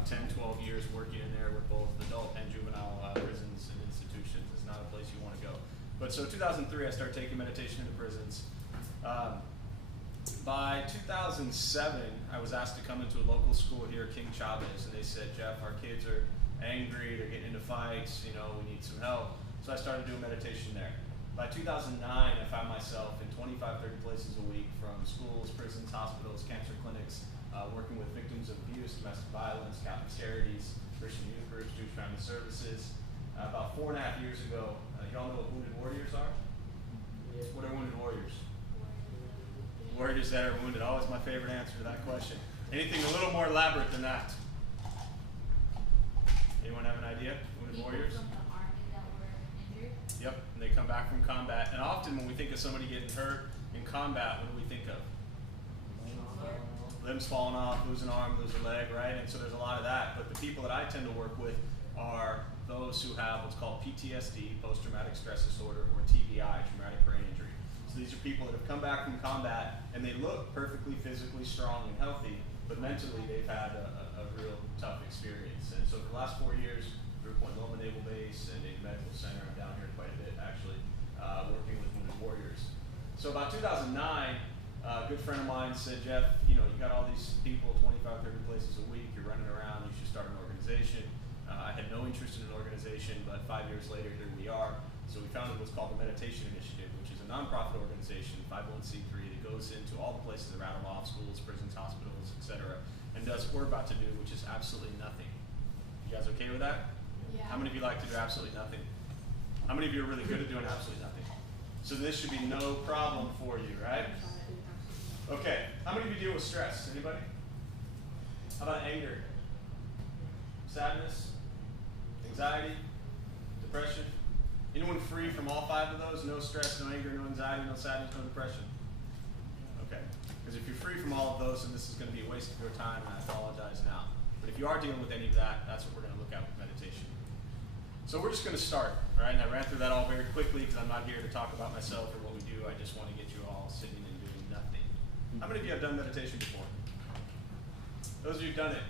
about 10, 12 years working in there with both adult and juvenile prisons and institutions. It's not a place you want to go. But so 2003, I started taking meditation into prisons. By 2007, I was asked to come into a local school here, King Chavez, and they said, Jeff, our kids are angry, they're getting into fights, you know, we need some help. So I started doing meditation there. By 2009, I found myself in 25, 30 places a week, from schools, prisons, hospitals, cancer clinics, working with victims of abuse, domestic violence, Catholic Charities, Christian youth groups, Jewish family services. About 4.5 years ago, y'all know what wounded warriors are? Yeah. What are wounded warriors? Warriors that are wounded. Always my favorite answer to that question. Anything a little more elaborate than that? Anyone have an idea? Wounded warriors? From the army that were injured? Yep, and they come back from combat. And often when we think of somebody getting hurt in combat, what do we think of? Limbs falling off, lose an arm, lose a leg, right? And so there's a lot of that. But the people that I tend to work with are those who have what's called PTSD, post-traumatic stress disorder, or TBI, traumatic brain injury. So these are people that have come back from combat and they look perfectly physically strong and healthy, but mentally they've had a real tough experience. And so for the last 4 years, Group 1 Loma Naval Base and a medical center, I'm down here quite a bit actually, working with wounded warriors. So about 2009, a good friend of mine said, Jeff, you know, you got all these people, 25, 30 places a week, you're running around, you should start an organization. I had no interest in an organization, but 5 years later, here we are. So we founded what's called the Meditation Initiative, which is a nonprofit organization, 501c3, that goes into all the places that rattle off, schools, prisons, hospitals, etc., and does what we're about to do, which is absolutely nothing. You guys okay with that? Yeah. How many of you like to do absolutely nothing? How many of you are really good at doing absolutely nothing? So this should be no problem for you, right? Okay, how many of you deal with stress? Anybody? How about anger? Sadness? Anxiety? Depression? Anyone free from all 5 of those? No stress, no anger, no anxiety, no sadness, no depression? Okay, because if you're free from all of those, then this is going to be a waste of your time, and I apologize now. But if you are dealing with any of that, that's what we're going to look at with meditation. So we're just going to start, all right? And I ran through that all very quickly because I'm not here to talk about myself or what we do. I just want to get you all sitting and doing nothing. How many of you have done meditation before? Those of you who've done it,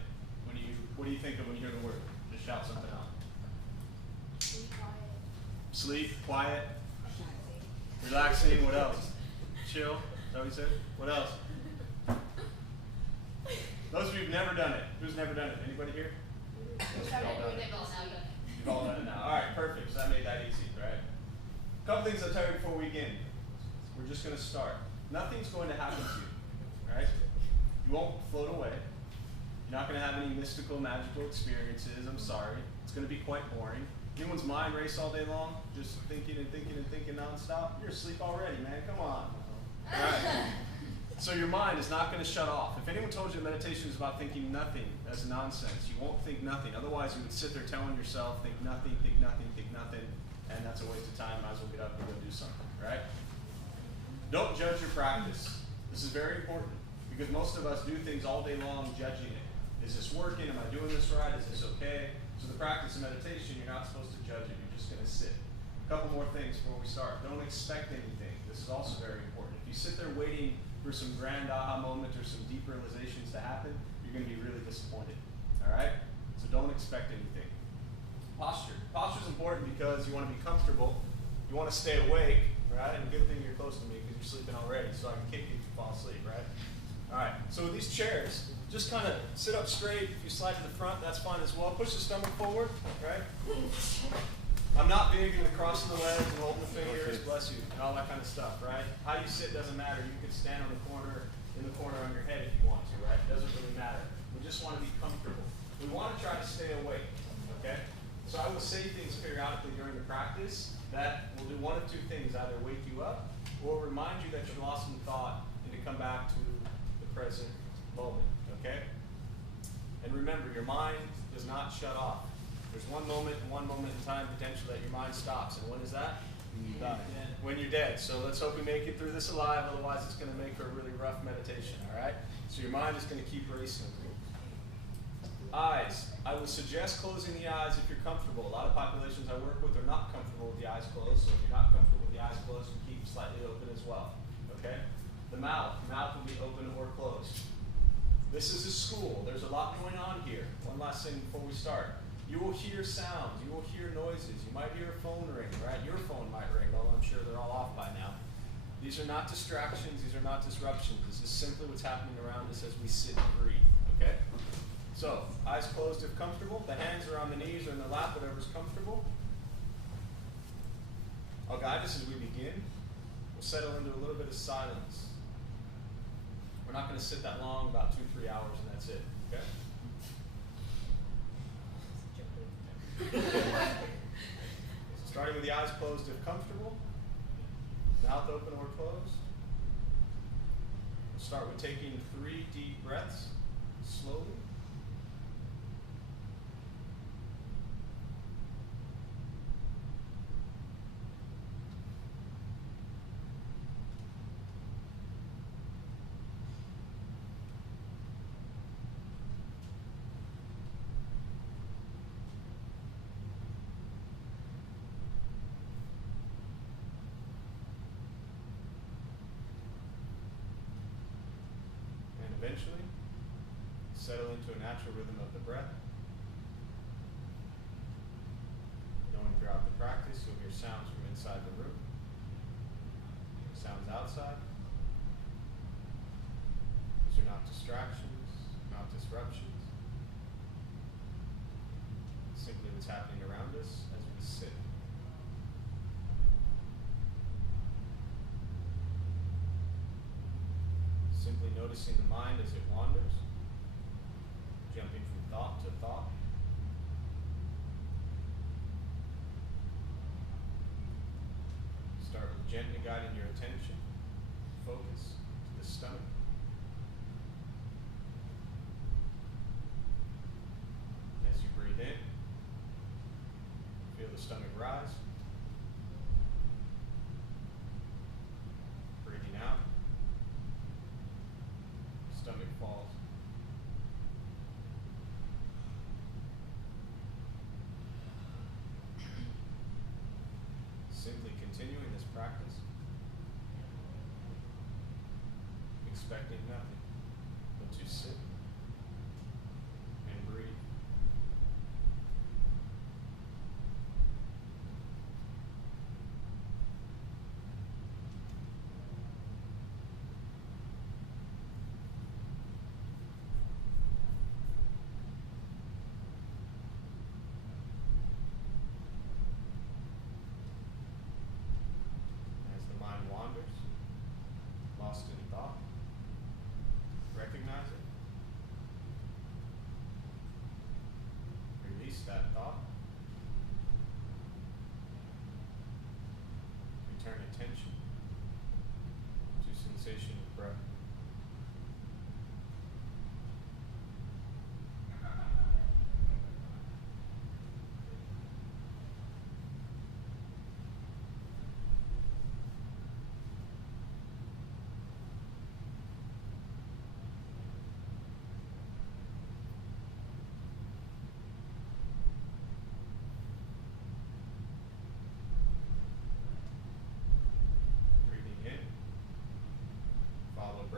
what do you think of when you hear the word? Just shout something out. Sleep, quiet, relaxing, what else? Chill, is that what you said? What else? Those of you who've never done it, who's never done it? Anybody here? You've all done it now. All right, perfect, so that made that easy, right? A couple things I'll tell you before we begin. We're just going to start. Nothing's going to happen to you, right? You won't float away. You're not going to have any mystical, magical experiences. I'm sorry. It's going to be quite boring. Anyone's mind race all day long, just thinking and thinking and thinking nonstop? You're asleep already, man. Come on. All right. So your mind is not going to shut off. If anyone told you meditation is about thinking nothing, that's nonsense. You won't think nothing. Otherwise, you would sit there telling yourself, think nothing, think nothing, think nothing, and that's a waste of time. Might as well get up and go do something, right? Don't judge your practice. This is very important because most of us do things all day long judging it. Is this working? Am I doing this right? Is this okay? So the practice of meditation, you're not supposed to judge it. You're just going to sit. A couple more things before we start. Don't expect anything. This is also very important. If you sit there waiting for some grand aha moment or some deep realizations to happen, you're going to be really disappointed. All right? So don't expect anything. Posture. Posture is important because you want to be comfortable. You want to stay awake, right? And a good thing you're close to me because you're sleeping already, so I can kick you if you fall asleep, right? All right. So with these chairs, just kind of sit up straight. If you slide to the front, that's fine as well. Push the stomach forward, right? I'm not big into crossing the legs and holding the fingers, bless you, and all that kind of stuff, right? How you sit doesn't matter. You can stand in the corner on your head if you want to, right? It doesn't really matter. We just want to be comfortable. We want to try to stay awake, okay? So I will say things periodically during the practice that will do one of 2 things, either wake you up or remind you that you're lost in thought and to come back to the present moment, okay? And remember, your mind does not shut off. There's one moment in time potentially that your mind stops. And when is that? When you're dead. So let's hope we make it through this alive, otherwise it's going to make for a really rough meditation, all right? So your mind is going to keep racing. Eyes. I would suggest closing the eyes if you're comfortable. A lot of populations I work with are not comfortable with the eyes closed, so if you're not comfortable with the eyes closed, you keep slightly open as well, okay? The mouth will be open or closed. This is a school. There's a lot going on here. One last thing before we start. You will hear sounds. You will hear noises. You might hear a phone ring, right? Your phone might ring, although I'm sure they're all off by now. These are not distractions. These are not disruptions. This is simply what's happening around us as we sit and breathe, okay? So, eyes closed if comfortable. The hands are on the knees or in the lap, whatever's comfortable. I'll guide us as we begin. We'll settle into a little bit of silence. We're not going to sit that long, about 2-3 hours, and that's it, okay? Starting with the eyes closed if comfortable, mouth open or closed. We'll start with taking 3 deep breaths, slowly. Eventually, settle into a natural rhythm of the breath. Knowing throughout the practice, you'll hear sounds from inside the room, sounds outside. These are not distractions, not disruptions. Simply what's happening around us as we sit. Simply noticing the mind as it wanders, jumping from thought to thought. Start with gently guiding your attention, focus to the stomach. As you breathe in, feel the stomach rise. Breathing out. Stomach falls. Simply continuing this practice, expecting nothing but to sit and breathe. Lost in thought, recognize it, release that thought, return attention to sensation of breath. Followed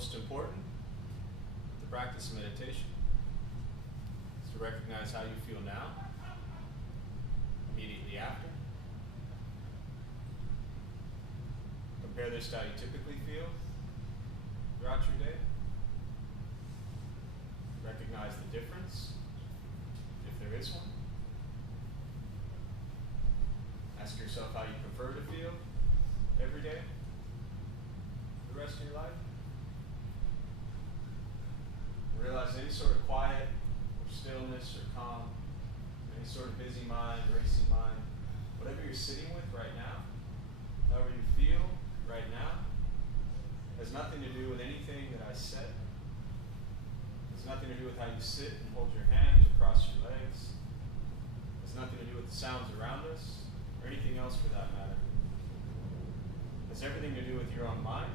most important, the practice of meditation is to recognize how you feel now, immediately after. Compare this to how you typically feel throughout your day. Recognize the difference, if there is one. Ask yourself how you prefer to feel every day, the rest of your life. Realize any sort of quiet or stillness or calm, any sort of busy mind, racing mind, whatever you're sitting with right now, however you feel right now, has nothing to do with anything that I said. Has nothing to do with how you sit and hold your hands or cross your legs. Has nothing to do with the sounds around us or anything else for that matter. It has everything to do with your own mind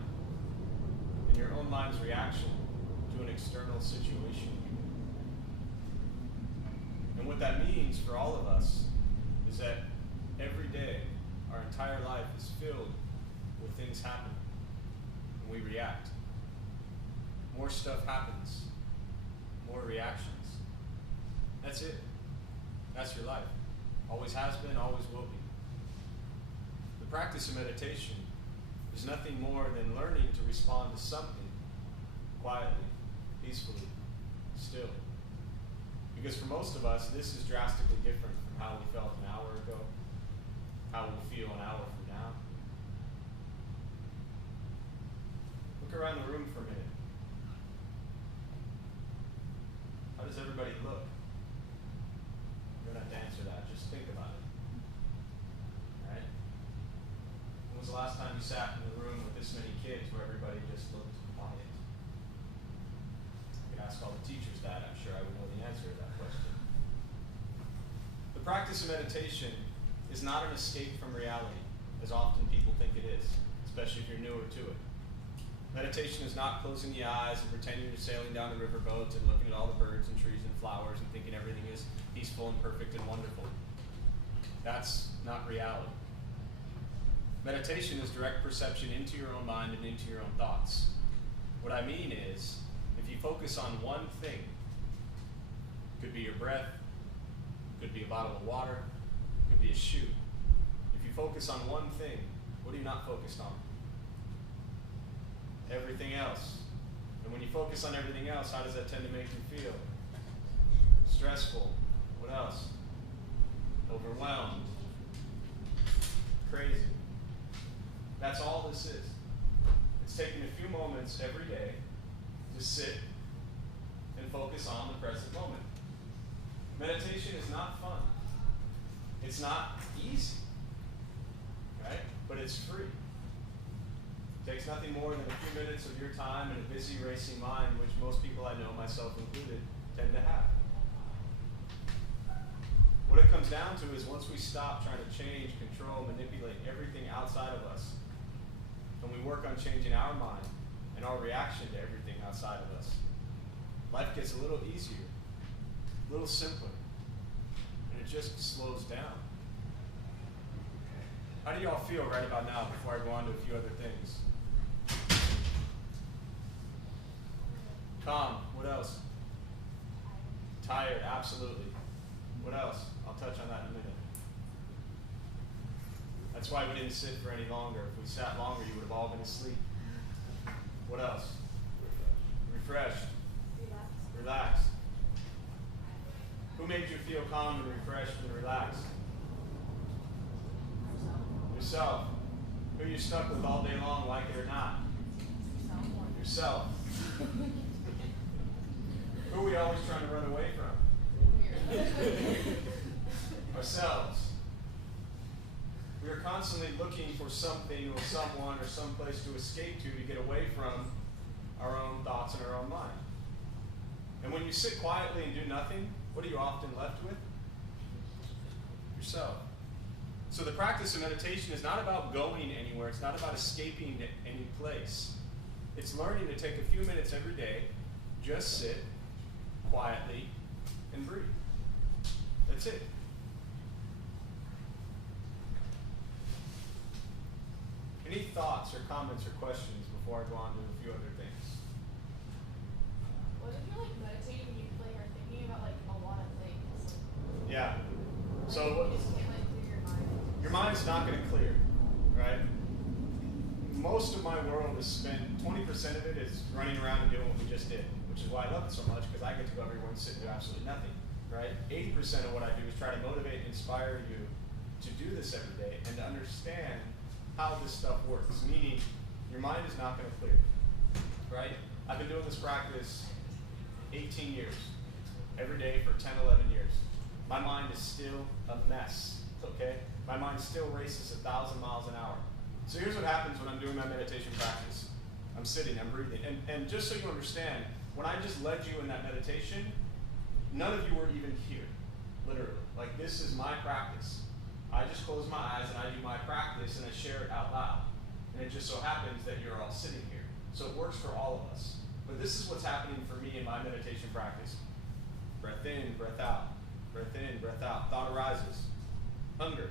and your own mind's reaction to an external situation. And what that means for all of us is that every day, our entire life is filled with things happening, and we react. More stuff happens, more reactions. That's it. That's your life. Always has been, always will be. The practice of meditation is nothing more than learning to respond to something quietly, peacefully, still. Because for most of us, this is drastically different from how we felt an hour ago, how we'll feel an hour from now. Look around the room for a minute. How does everybody look? You don't have to answer that, just think about it. All right? When was the last time you sat in the room with this many kids where everybody just looked quiet? I could ask all the teachers that, I'm sure I would know the answer to that question. The practice of meditation is not an escape from reality, as often people think it is, especially if you're newer to it. Meditation is not closing the eyes and pretending you're sailing down the riverboat and looking at all the birds and trees and flowers and thinking everything is peaceful and perfect and wonderful. That's not reality. Meditation is direct perception into your own mind and into your own thoughts. What I mean is, if you focus on one thing, it could be your breath, it could be a bottle of water, it could be a shoe. If you focus on one thing, what are you not focused on? Everything else. And when you focus on everything else, how does that tend to make you feel? Stressful. What else? Overwhelmed. Crazy. That's all this is. It's taking a few moments every day to sit and focus on the present moment. Meditation is not fun. It's not easy, right? But it's free. It takes nothing more than a few minutes of your time and a busy, racing mind, which most people I know, myself included, tend to have. What it comes down to is once we stop trying to change, control, manipulate everything outside of us, and we work on changing our mind and our reaction to everything outside of us, life gets a little easier, a little simpler, and it just slows down. How do you all feel right about now before I go on to a few other things? Calm. What else? Tired. Absolutely. What else? I'll touch on that in a minute. That's why we didn't sit for any longer. If we sat longer, you would have all been asleep. What else? Refreshed. Relaxed. Who made you feel calm and refreshed and relaxed? Yourself. Who you stuck with all day long, like it or not? Yourself. Who are we always trying to run away from? Ourselves. We are constantly looking for something or someone or some place to escape to get away from our own thoughts and our own mind. And when you sit quietly and do nothing, what are you often left with? Yourself. So the practice of meditation is not about going anywhere. It's not about escaping to any place. It's learning to take a few minutes every day, just sit quietly and breathe. That's it. Any thoughts or comments or questions before I go on to a few other things? What if you're like meditating and you like are thinking about like a lot of things? Yeah. So You just can't like clear your mind. your mind's not going to clear, right? Most of my world is spent, 20% of it is running around and doing what we just did, which is why I love it so much, because I get to go everywhere and sit and do absolutely nothing, right? 80% of what I do is try to motivate and inspire you to do this every day and to understand how this stuff works, meaning your mind is not going to clear, right? I've been doing this practice 18 years, every day for 10, 11 years. My mind is still a mess, okay? My mind still races 1,000 miles an hour. So here's what happens when I'm doing my meditation practice. I'm sitting, I'm breathing. And just so you understand, when I just led you in that meditation, none of you were even here, literally. Like, this is my practice. I just close my eyes and I do my practice and I share it out loud. And it just so happens that you're all sitting here. So it works for all of us. But this is what's happening for me in my meditation practice. Breath in, breath out. Breath in, breath out. Thought arises. Hunger.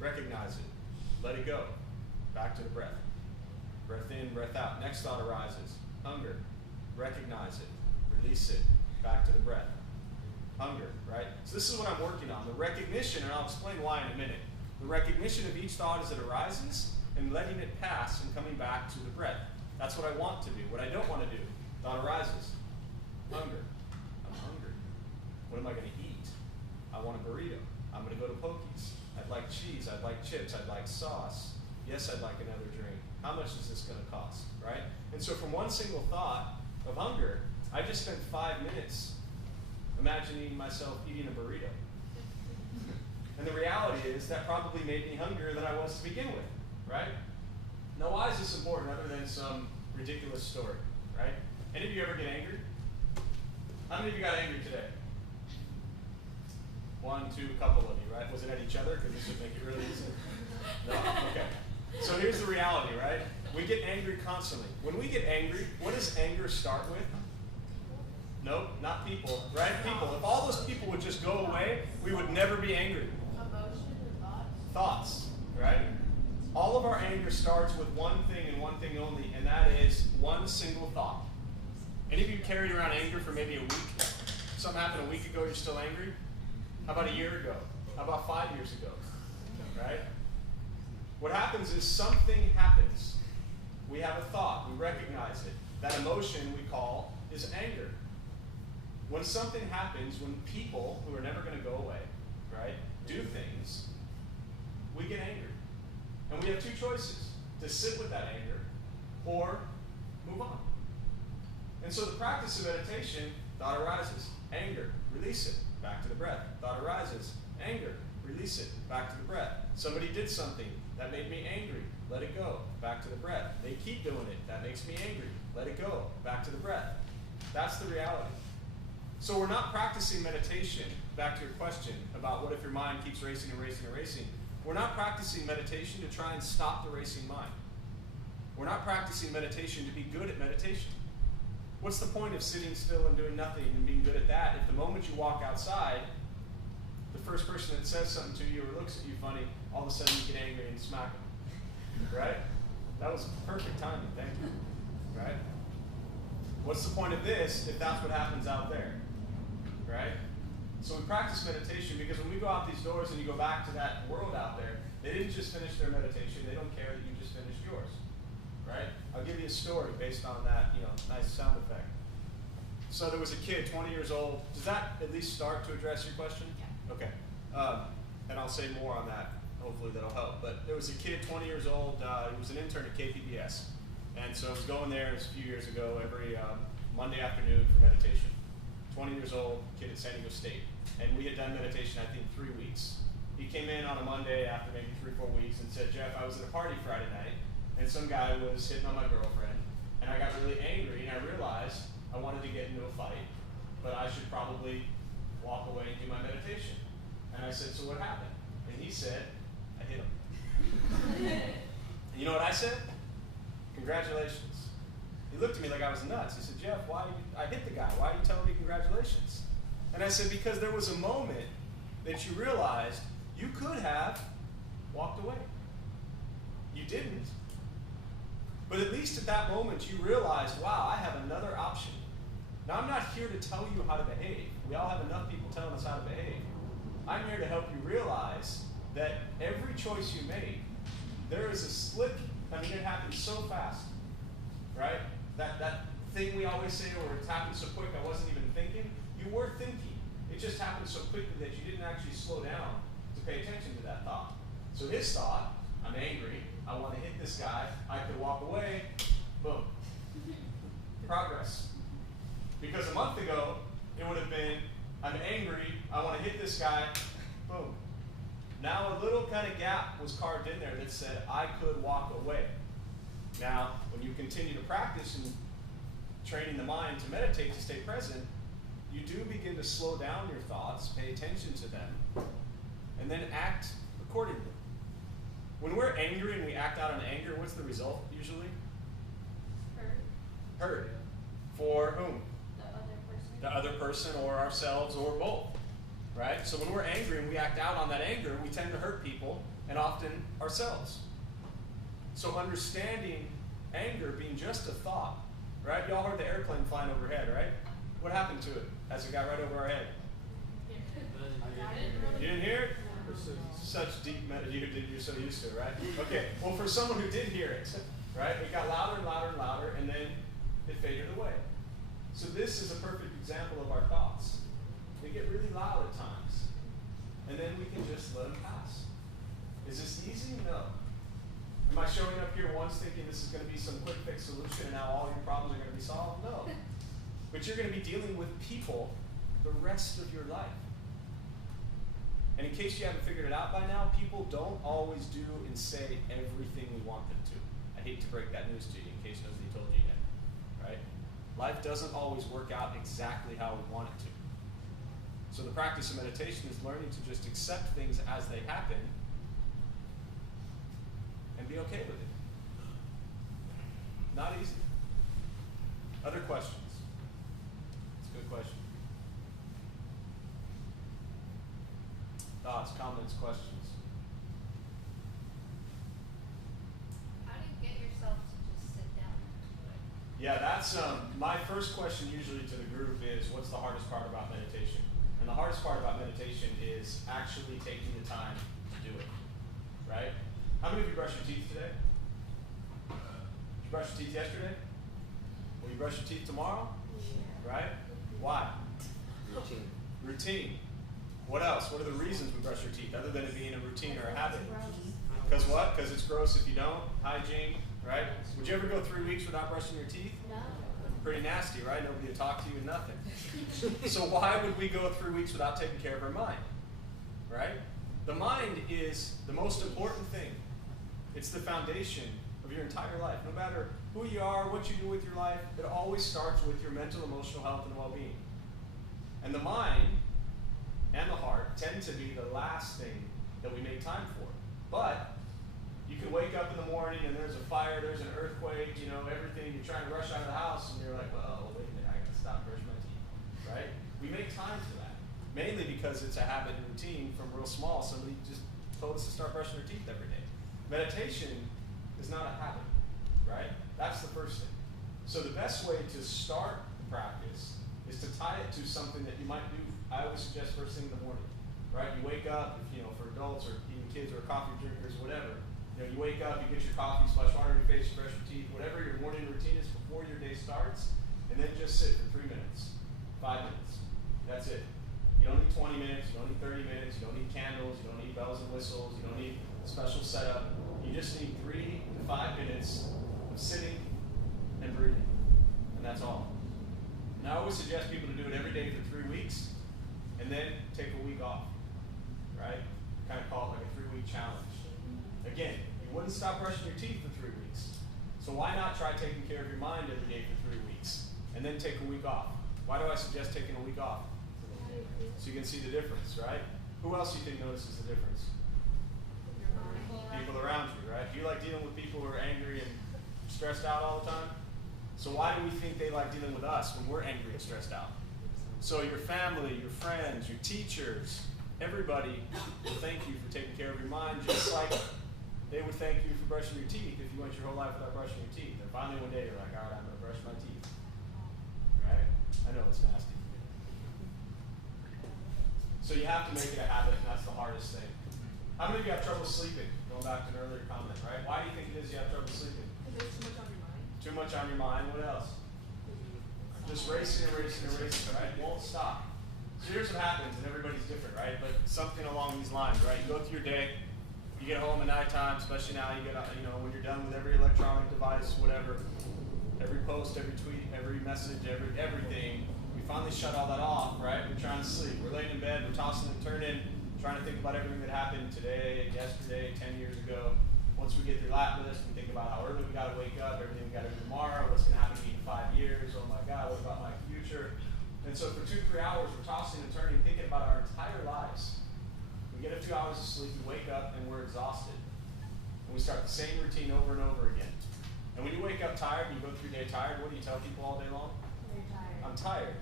Recognize it. Let it go. Back to the breath. Breath in, breath out. Next thought arises. Hunger. Recognize it. Release it. Back to the breath. Hunger, right? So this is what I'm working on. The recognition, and I'll explain why in a minute. The recognition of each thought as it arises and letting it pass and coming back to the breath. That's what I want to do. What I don't want to do. Thought arises. Hunger. I'm hungry. What am I going to eat? I want a burrito. I'm going to go to Pokies. I'd like cheese. I'd like chips. I'd like sauce. Yes, I'd like another drink. How much is this going to cost, right? And so from one single thought of hunger, I just spent 5 minutes imagining myself eating a burrito. And the reality is that probably made me hungrier than I was to begin with, right? Now, why is this important other than some ridiculous story, right? Any of you ever get angry? How many of you got angry today? 1, 2, a couple of you, right? Was it at each other? Because this would make it really easy. No? Okay. So here's the reality, right? We get angry constantly. When we get angry, what does anger start with? Nope, not people, right? People. If all those people would just go away, we would never be angry. Emotion or thoughts? Thoughts, right? All of our anger starts with one thing and one thing only, and that is one single thought. Any of you carried around anger for maybe a week? Something happened a week ago, you're still angry? How about a year ago? How about 5 years ago? Right? What happens is something happens. We have a thought, we recognize it. That emotion we call is anger. When something happens, when people who are never going to go away, right, do things, we get angry. And we have two choices: to sit with that anger or move on. And so the practice of meditation, thought arises, anger, release it, back to the breath. Thought arises, anger, release it, back to the breath. Somebody did something that made me angry, let it go, back to the breath. They keep doing it, that makes me angry, let it go, back to the breath. That's the reality. So we're not practicing meditation, back to your question about what if your mind keeps racing and racing and racing. We're not practicing meditation to try and stop the racing mind. We're not practicing meditation to be good at meditation. What's the point of sitting still and doing nothing and being good at that if the moment you walk outside, the first person that says something to you or looks at you funny, all of a sudden you get angry and smack them, right? That was perfect timing, thank you, right? What's the point of this if that's what happens out there, right? So we practice meditation because when we go out these doors and you go back to that world out there, they didn't just finish their meditation, they don't care that you just finished yours, right? I'll give you a story based on that, nice sound effect. So there was a kid, 20 years old. Does that at least start to address your question? Yeah. Okay. And I'll say more on that. Hopefully that'll help. But there was a kid, 20 years old. He was an intern at KPBS. And so I was going there, it was a few years ago, every Monday afternoon for meditation. 20 years old, kid at San Diego State. And we had done meditation, I think, 3 weeks. He came in on a Monday after maybe 3 or 4 weeks and said, Jeff, I was at a party Friday night, and some guy was hitting on my girlfriend, and I got really angry, and I realized I wanted to get into a fight, but I should probably walk away and do my meditation. And I said, so what happened? And he said, I hit him. And you know what I said? Congratulations. He looked at me like I was nuts. He said, Jeff, I hit the guy. Why are you telling me congratulations? And I said, because there was a moment that you realized you could have walked away. You didn't. But at least at that moment you realized, wow, I have another option. Now, I'm not here to tell you how to behave. We all have enough people telling us how to behave. I'm here to help you realize that every choice you make, there is a slip. I mean, it happens so fast, right? That thing we always say, where it's happened so quick I wasn't even thinking. You were thinking. It just happened so quickly that you didn't actually slow down to pay attention to that thought. So his thought, I'm angry, I want to hit this guy, I could walk away, boom. Progress. Because a month ago, it would have been, I'm angry, I want to hit this guy, boom. Now a little kind of gap was carved in there that said, I could walk away. Now, when you continue to practice and training the mind to meditate, to stay present, you do begin to slow down your thoughts, pay attention to them, and then act accordingly. When we're angry and we act out on anger, what's the result usually? Hurt. Hurt. For whom? The other person. The other person or ourselves or both. Right? So when we're angry and we act out on that anger, we tend to hurt people and often ourselves. So understanding anger being just a thought, right? Y'all heard the airplane flying overhead, right? What happened to it as it got right over our head? You didn't hear it? Such deep, you're so used to it, right? Okay, well for someone who did hear it, right? It got louder and louder and louder, and then it faded away. So this is a perfect example of our thoughts. They get really loud at times, and then we can just let them pass. Is this easy? No. Am I showing up here once thinking this is going to be some quick fix solution and now all your problems are going to be solved? No. But you're going to be dealing with people the rest of your life. And in case you haven't figured it out by now, people don't always do and say everything we want them to. I hate to break that news to you in case nobody told you yet, right? Life doesn't always work out exactly how we want it to. So the practice of meditation is learning to just accept things as they happen and be okay with it. Not easy. Other questions? It's a good question. Thoughts, comments, questions? How do you get yourself to just sit down? Yeah, that's my first question usually to the group is, what's the hardest part about meditation? And the hardest part about meditation is actually taking the time to do it, right? How many of you brushed your teeth today? Did you brush your teeth yesterday? Will you brush your teeth tomorrow? Yeah. Right? Why? Routine. Routine. What else? What are the reasons we brush our teeth other than it being a routine or a habit? Because what? Because it's gross if you don't. Hygiene, right? Would you ever go 3 weeks without brushing your teeth? No. Pretty nasty, right? Nobody would talk to you and nothing. So why would we go 3 weeks without taking care of our mind? Right? The mind is the most important thing. It's the foundation of your entire life. No matter who you are, what you do with your life, it always starts with your mental, emotional health and well-being. And the mind and the heart tend to be the last thing that we make time for. But you can wake up in the morning and there's a fire, there's an earthquake, you know, everything, you're trying to rush out of the house and you're like, well, wait a minute, I gotta stop brushing my teeth, right? We make time for that. Mainly because it's a habit and routine from real small. Somebody just told us to start brushing our teeth every day. Meditation is not a habit, right? That's the first thing. So the best way to start the practice is to tie it to something that you might do. I always suggest first thing in the morning, right? You wake up, if, you know, for adults or even kids or coffee drinkers, whatever. You know, you wake up, you get your coffee, splash water in your face, you brush your teeth, whatever your morning routine is before your day starts, and then just sit for 3 minutes, 5 minutes. That's it. You don't need 20 minutes, you don't need 30 minutes, you don't need candles, you don't need bells and whistles, you don't need a special setup. You just need 3 to 5 minutes of sitting and breathing, and that's all. And I always suggest people to do it every day for 3 weeks, and then take a week off, right? Kind of call it like a 3-week challenge. Again, you wouldn't stop brushing your teeth for 3 weeks. So why not try taking care of your mind every day for 3 weeks, and then take a week off? Why do I suggest taking a week off? So you can see the difference, right? Who else do you think notices the difference? People around you, right? Do you like dealing with people who are angry and stressed out all the time? So why do we think they like dealing with us when we're angry and stressed out? So your family, your friends, your teachers, everybody will thank you for taking care of your mind, just like they would thank you for brushing your teeth if you went your whole life without brushing your teeth. And finally one day you're like, all right, I'm going to brush my teeth. Right? I know it's nasty. So you have to make it a habit, and that's the hardest thing. How many of you have trouble sleeping? Going back to an earlier comment, right? Why do you think it is you have trouble sleeping? Because there's too much on your mind. Too much on your mind. What else? Just racing and racing and racing, right? Won't stop. So here's what happens, and everybody's different, right? But something along these lines, right? You go through your day, you get home at nighttime, especially now, you get, when you're done with every electronic device, whatever, every post, every tweet, every message, everything, we finally shut all that off, right? We're trying to sleep. We're laying in bed, we're tossing and turning, trying to think about everything that happened today, yesterday, 10 years ago. Once we get through that list, we think about how early we got to wake up, everything we got to do tomorrow, what's going to happen to me in 5 years, oh my God, what about my future? And so for 2-3 hours, we're tossing and turning, thinking about our entire lives. We get a few hours of sleep, we wake up, and we're exhausted. And we start the same routine over and over again. And when you wake up tired, and you go through your day tired, what do you tell people all day long? You're tired. I'm tired.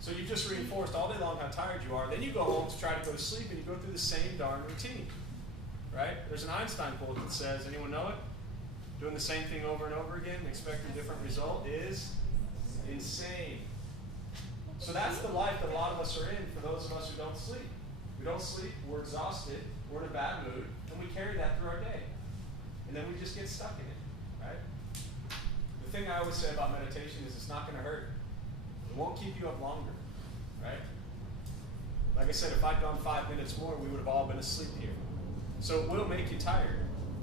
So you've just reinforced all day long how tired you are. Then you go home to try to go to sleep, and you go through the same darn routine. Right? There's an Einstein quote that says, anyone know it? Doing the same thing over and over again, expecting a different result is insane. So that's the life that a lot of us are in for those of us who don't sleep. We don't sleep, we're exhausted, we're in a bad mood, and we carry that through our day. And then we just get stuck in it, right? The thing I always say about meditation is it's not going to hurt. It won't keep you up longer, right? Like I said, if I'd gone 5 minutes more, we would have all been asleep here. So it will make you tired.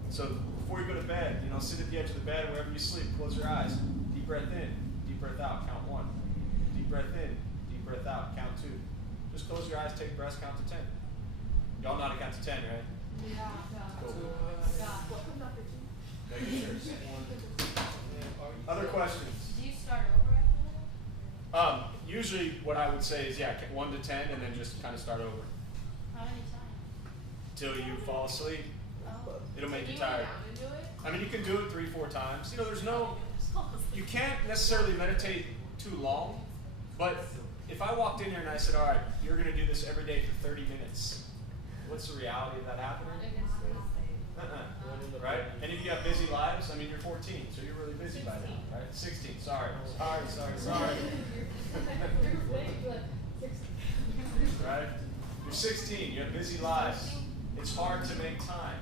So before you go to bed, sit at the edge of the bed, wherever you sleep, close your eyes. Deep breath in, deep breath out, count 1. Deep breath in, deep breath out, count 2. Just close your eyes, take breaths, count to 10. Y'all know how to count to 10, right? Yeah. Cool. What comes after 2? Negative. Other questions? Do you start over after that? Usually what I would say is, 1 to 10, and then just kind of start over. How many times? Till you fall asleep. Oh. It'll make you Do tired. down and do it? I mean, you can do it 3-4 times. You can't necessarily meditate too long, but if I walked in here and I said, all right, you're going to do this every day for 30 minutes, what's the reality of that happening? Right? Any of you have busy lives? I mean, you're 14, so you're really busy by now, right? 16, sorry. Right? You're 16, you have busy lives. It's hard to make time,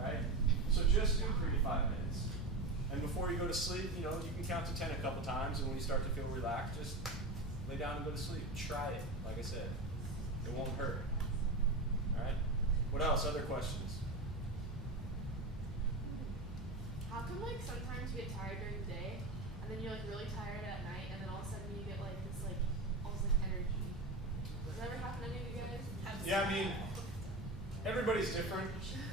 right? So just do 3 to 5 minutes. And before you go to sleep, you can count to 10 a couple times, and when you start to feel relaxed, just lay down and go to sleep. Try it, like I said. It won't hurt. All right? What else? Other questions? How come sometimes you get tired during the day, and then you're really tired at night, and then all of a sudden you get this almost energy? Does that ever happen to any of you guys? Yeah, I mean, everybody's different,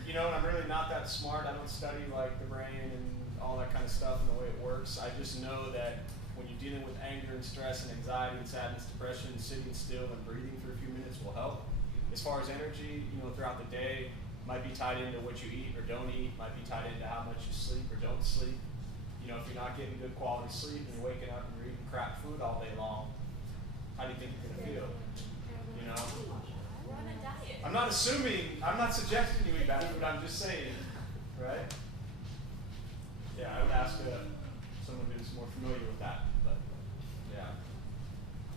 and I'm really not that smart. I don't study the brain and all that kind of stuff and the way it works. I just know that when you're dealing with anger and stress and anxiety and sadness, depression, sitting still and breathing for a few minutes will help. As far as energy, throughout the day, might be tied into what you eat or don't eat, might be tied into how much you sleep or don't sleep. If you're not getting good quality sleep and you're waking up and you're eating crap food all day long, how do you think you're going to feel? We're on a diet. I'm not assuming, I'm not suggesting you eat bad food, I'm just saying, right? Yeah, I would ask someone who's more familiar with that, but yeah.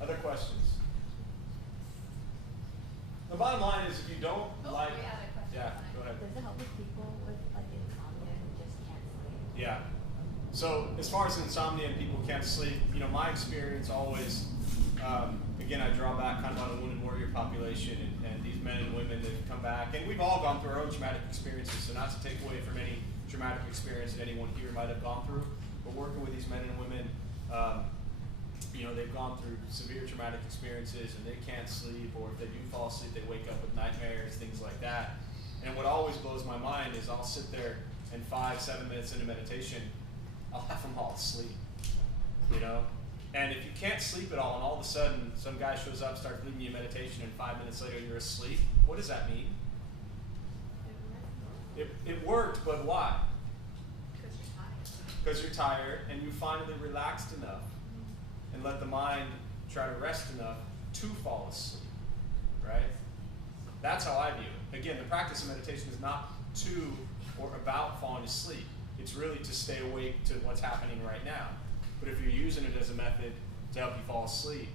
Other questions? The bottom line is if you don't We had a question. go ahead. Does it help with people with insomnia who just can't sleep? Yeah. So as far as insomnia and people can't sleep, my experience always, again, I draw back kind of on the wounded warrior population and these men and women that come back, and we've all gone through our own traumatic experiences, so not to take away from any traumatic experience that anyone here might have gone through, but working with these men and women, they've gone through severe traumatic experiences and they can't sleep, or if they do fall asleep, they wake up with nightmares, things like that. And what always blows my mind is I'll sit there and 5-7 minutes into meditation, I'll have them all asleep, And if you can't sleep at all, and all of a sudden some guy shows up, starts leading you in meditation, and 5 minutes later you're asleep, what does that mean? It worked, but why? Because you're tired, and you finally relaxed enough and let the mind try to rest enough to fall asleep, right? That's how I view it. Again, the practice of meditation is not to or about falling asleep. It's really to stay awake to what's happening right now. But if you're using it as a method to help you fall asleep.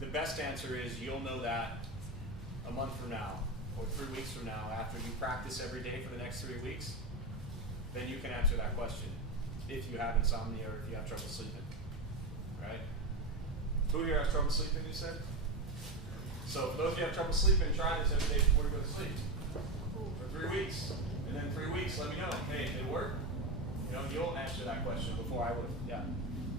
The best answer is you'll know that a month from now or 3 weeks from now, after you practice every day for the next 3 weeks, then you can answer that question if you have insomnia or if you have trouble sleeping, right? Who here has trouble sleeping, you said? So for those of you who have trouble sleeping, try this every day before you go to sleep for 3 weeks. And then 3 weeks, let me know, hey, did it work? You know, you'll answer that question before I would. Yeah.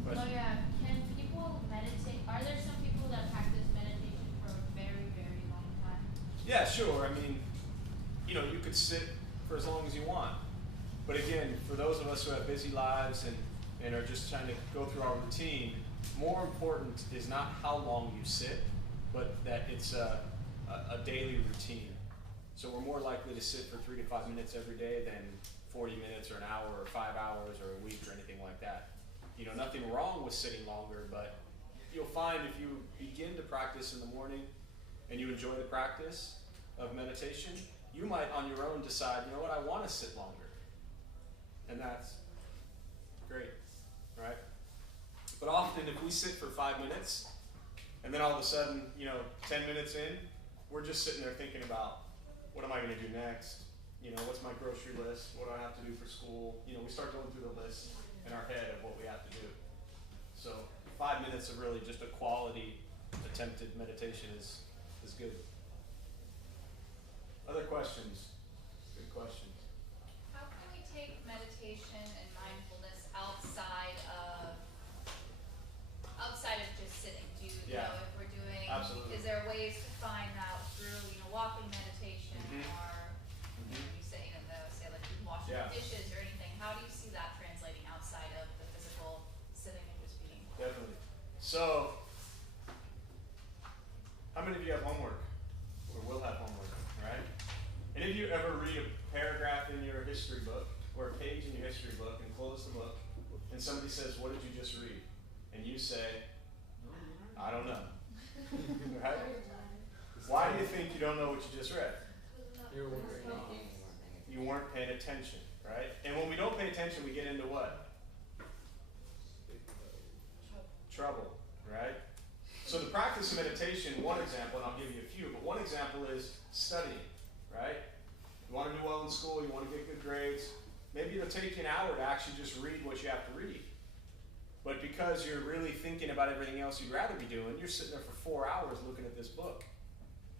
Question? Oh yeah, can people meditate? Are there some people that practice meditation for a very, very long time? Yeah, sure. I mean, you know, you could sit for as long as you want. But again, for those of us who have busy lives and are just trying to go through our routine, more important is not how long you sit, but that it's a daily routine. So we're more likely to sit for 3 to 5 minutes every day than 40 minutes or an hour or 5 hours or a week or anything like that. You know, nothing wrong with sitting longer, but you'll find if you begin to practice in the morning and you enjoy the practice of meditation, you might on your own decide, you know what, I want to sit longer. And that's great, right? But often if we sit for 5 minutes and then all of a sudden, you know, 10 minutes in, we're just sitting there thinking about, what am I going to do next? You know, what's my grocery list? What do I have to do for school? You know, we start going through the list in our head of what we have to do. So 5 minutes of really just a quality attempted meditation is good. Other questions? Good questions. How can we take meditation and mindfulness outside of just sitting? Do you know if we're doing? Absolutely. Is there ways to find out through walking meditation or you say like you washing dishes or anything? How do you see that translating outside of the physical sitting and just being? Definitely. So, how many of you have homework or will have homework, right? Any of you ever read a paragraph in your history book or a page in your history book and close the book and somebody says, what did you just read? And you say, I don't know. Right? Why do you think you don't know what you just read? You weren't paying attention, right? And when we don't pay attention, we get into what? Trouble, right? So the practice of meditation, one example, and I'll give you a few, but one example is studying, right? You want to do well in school, you want to get good grades, maybe it'll take you an hour to actually just read what you have to read. But because you're really thinking about everything else you'd rather be doing, you're sitting there for 4 hours looking at this book,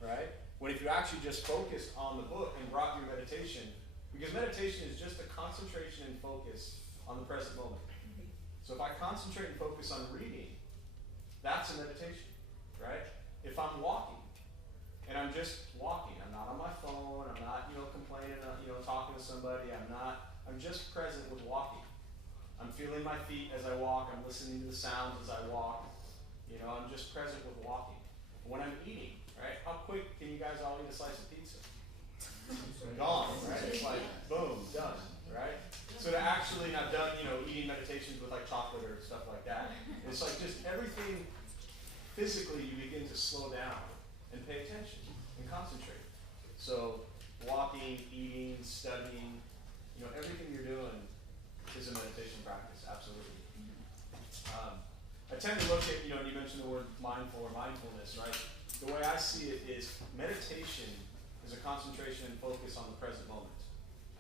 right? When if you actually just focused on the book and brought your meditation, because meditation is just a concentration and focus on the present moment. So if I concentrate and focus on reading, that's a meditation, right? If I'm walking, and I'm just walking, I'm not on my phone, I'm not, complaining, talking to somebody, I'm just present with walking. I'm feeling my feet as I walk, I'm listening to the sounds as I walk, I'm just present with walking. When I'm eating, right, how quick can you guys all eat a slice of pizza? Gone, right? It's like, boom, done, right? So to actually have done, eating meditations with like chocolate or stuff like that, it's like just everything physically you begin to slow down and pay attention and concentrate. So walking, eating, studying, everything you're doing is a meditation practice, absolutely. I tend to look at, and you mentioned the word mindful or mindfulness, right? The way I see it is meditation is a concentration and focus on the present moment.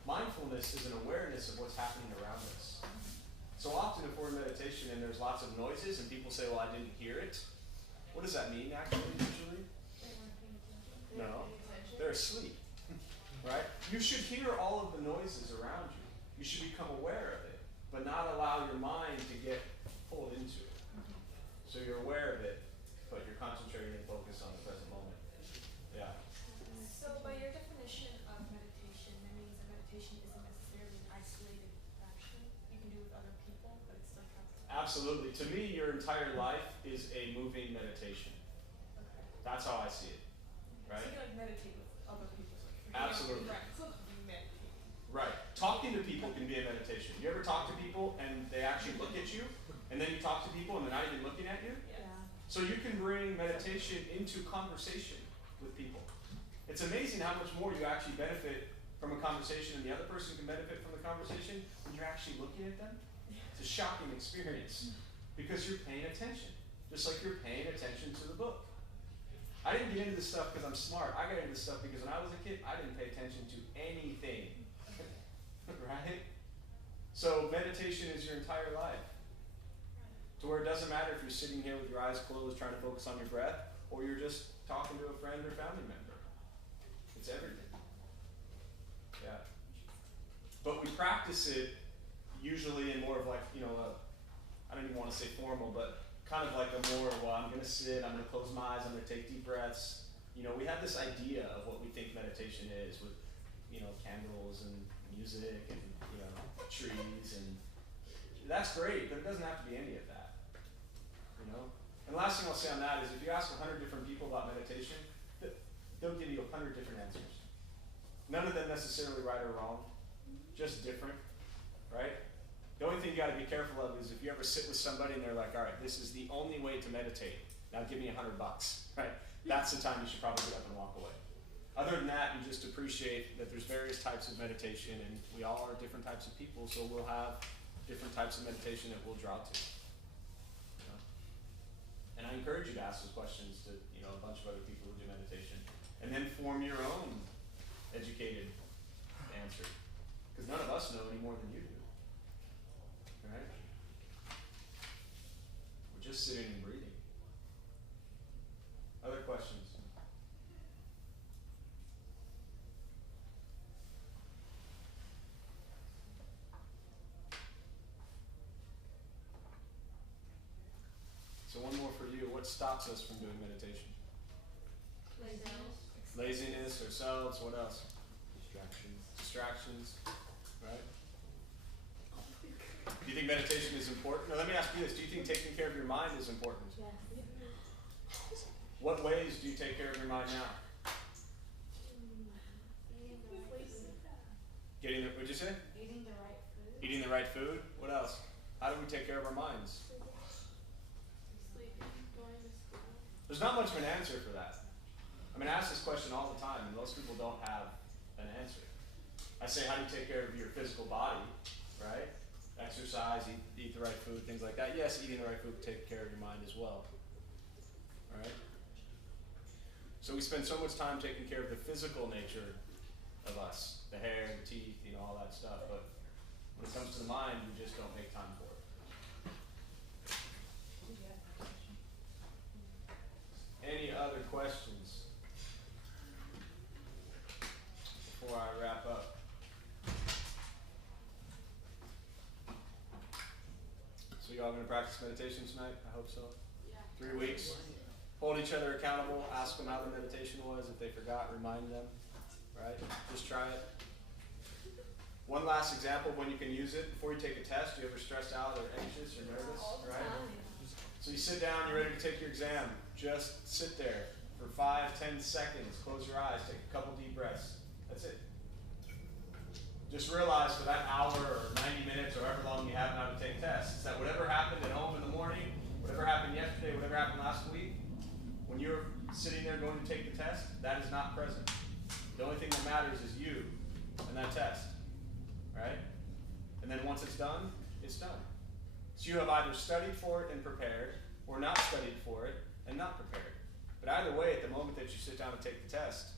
Mindfulness is an awareness of what's happening around us. So often if we're in meditation and there's lots of noises and people say, well, I didn't hear it, what does that mean actually usually? No, they're asleep, right? You should hear all of the noises around you. You should become aware of it, but not allow your mind to get pulled into it. So you're aware of it, but you're concentrating and focused on the present moment. Yeah. So by your definition of meditation, that means that meditation isn't necessarily an isolated action you can do with other people, but it still counts. Absolutely. To me, your entire life is a moving meditation. Okay. That's how I see it. Right? So you can meditate with other people. Absolutely. Right. So you meditate. Right. Talking to people can be a meditation. You ever talk to people and they actually look at you, and then you talk to people and they're not even looking at you? Yeah. So you can bring meditation into conversation with people. It's amazing how much more you actually benefit from a conversation and the other person can benefit from the conversation when you're actually looking at them. It's a shocking experience Because you're paying attention, just like you're paying attention to the book. I didn't get into this stuff because I'm smart. I got into this stuff because when I was a kid, I didn't pay attention to anything. Right? So meditation is your entire life. To where it doesn't matter if you're sitting here with your eyes closed trying to focus on your breath, or you're just talking to a friend or family member. It's everything. Yeah. But we practice it usually in more of like, I don't even want to say formal, but kind of like a more, well, I'm going to sit, I'm going to close my eyes, I'm going to take deep breaths. We have this idea of what we think meditation is with, candles and music and, trees, and that's great, but it doesn't have to be any of that, And the last thing I'll say on that is if you ask 100 different people about meditation, they'll give you 100 different answers. None of them necessarily right or wrong, just different, right? The only thing you got to be careful of is if you ever sit with somebody and they're like, all right, this is the only way to meditate. Now give me $100, right? That's the time you should probably get up and walk away. Other than that, you just appreciate that there's various types of meditation, and we all are different types of people, so we'll have different types of meditation that we'll draw to. And I encourage you to ask those questions to a bunch of other people who do meditation, and then form your own educated answer, because none of us know any more than you do. Right? We're just sitting and breathing. Other questions? So one more for you. What stops us from doing meditation? Laziness, ourselves, what else? Distractions, right? Do you think meditation is important? Now let me ask you this. Do you think taking care of your mind is important? Yes. What ways do you take care of your mind now? What'd you say? Eating the right food. Eating the right food? What else? How do we take care of our minds? Sleeping, going to school. There's not much of an answer for that. I ask this question all the time, and most people don't have an answer. I say, how do you take care of your physical body, right? Exercise, eat the right food, things like that. Yes, eating the right food will take care of your mind as well, right? So we spend so much time taking care of the physical nature of us, the hair, the teeth, all that stuff, but when it comes to the mind, we just don't make time for it. Any other questions before I wrap up? So you all going to practice meditation tonight? I hope so. Yeah. 3 weeks. Hold each other accountable. Ask them how the meditation was. If they forgot, remind them. Right? Just try it. One last example of when you can use it. Before you take a test, you ever stressed out or anxious or nervous? Right? So you sit down, you're ready to take your exam. Just sit there for 5-10 seconds. Close your eyes. Take a couple deep breaths. That's it. Just realize for that hour or 90 minutes or however long you have now to take tests, that whatever happened at home in the morning, whatever happened yesterday, whatever happened last week, when you're sitting there going to take the test, that is not present. The only thing that matters is you and that test. Right? And then once it's done, it's done. So you have either studied for it and prepared, or not studied for it and not prepared. But either way, at the moment that you sit down and take the test,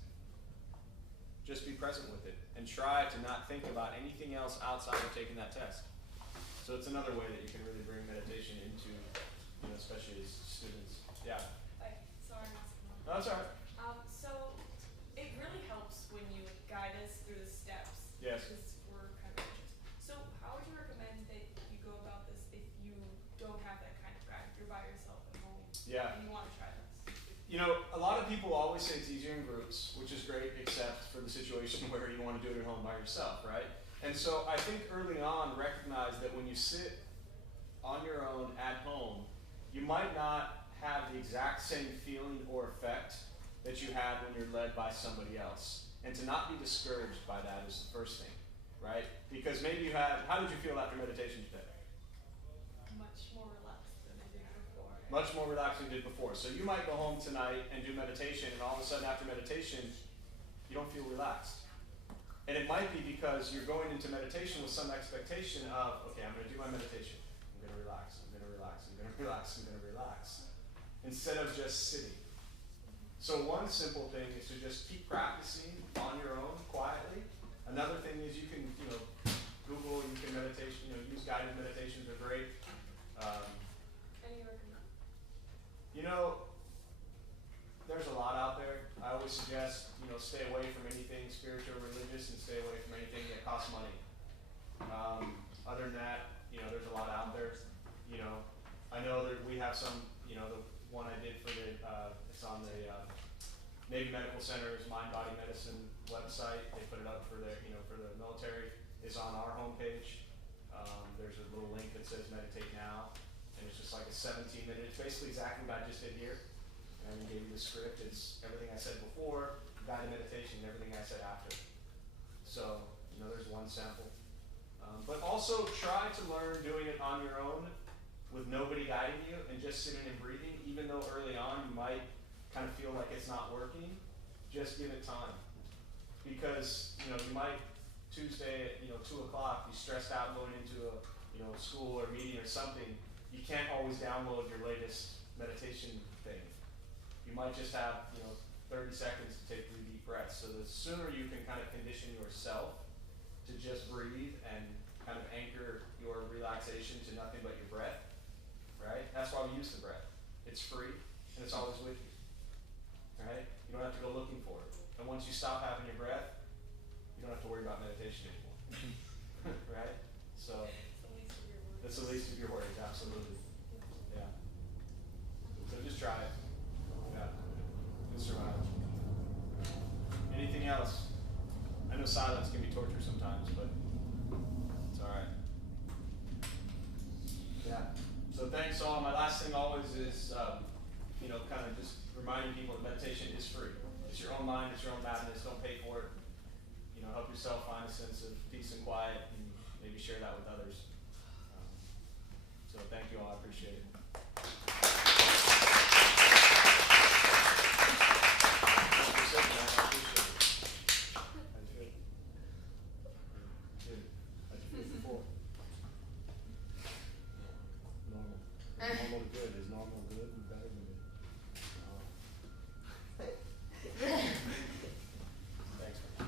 just be present with it and try to not think about anything else outside of taking that test. So it's another way that you can really bring meditation into, especially as students. Yeah. Sorry, I'm asking. No, that's all right. So it really helps when you guide us through the steps. Yes. Because we're kind of anxious. So how would you recommend that you go about this if you don't have that kind of guide? You're by yourself at home. Yeah. And you want to try this. A lot of people always say it's easier in groups, which is great, except for the situation where you want to do it at home by yourself, right? And so I think early on, recognize that when you sit on your own at home, you might not have the exact same feeling or effect that you had when you're led by somebody else. And to not be discouraged by that is the first thing, right? Because maybe you had, how did you feel after meditation today? Much more relaxed than I did before. Much more relaxed than you did before. So you might go home tonight and do meditation, and all of a sudden after meditation, you don't feel relaxed. And it might be because you're going into meditation with some expectation of, okay, I'm going to do my meditation. I'm I'm gonna relax, I'm gonna relax, I'm gonna relax, I'm gonna relax. Instead of just sitting. So one simple thing is to just keep practicing on your own quietly. Another thing is you can, Google, you can meditation, use guided meditations are great. Any recommend? There's a lot out there. I always suggest, stay away from anything spiritual or religious and stay away from anything that costs money. Other than that, there's a lot out there. I know that we have some, the one I did for it's on the Navy Medical Center's Mind Body Medicine website. They put it up for for the military. It's on our homepage. There's a little link that says meditate now, and it's just like a 17-minute, it's basically exactly what I just did here. And I gave you the script. It's everything I said before, guided meditation, and everything I said after. So, there's one sample. But also try to learn doing it on your own with nobody guiding you and just sitting and breathing, even though early on you might kind of feel like it's not working. Just give it time. Because, you might Tuesday at 2 o'clock be stressed out going into a school or meeting or something. You can't always download your latest meditation thing. You might just have 30 seconds to take 3 deep breaths. So the sooner you can kind of condition yourself to just breathe and kind of anchor your relaxation to nothing but your breath, right? That's why we use the breath. It's free and it's always with you, right? You don't have to go looking for it. And once you stop having your breath, you don't have to worry about meditation anymore, right? So that's the least of your worries, absolutely. Yeah. So just try it. Yeah. You'll survive. Anything else? I know silence can be torture sometimes, but it's alright. Yeah. So thanks all. My last thing always is, kind of just reminding people that meditation is free. It's your own mind, it's your own madness. Don't pay for it. Help yourself find a sense of peace and quiet, and maybe share that with others. So thank you all. I appreciate it. Thanks for sitting, man. I appreciate it. How'd you feel? Good. How'd you feel before? Normal. Normal to good. Is normal good and better than good? Thanks, man.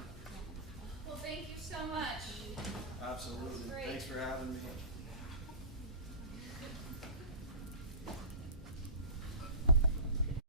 Well, thank you so much. Absolutely. Great. Thanks for having me.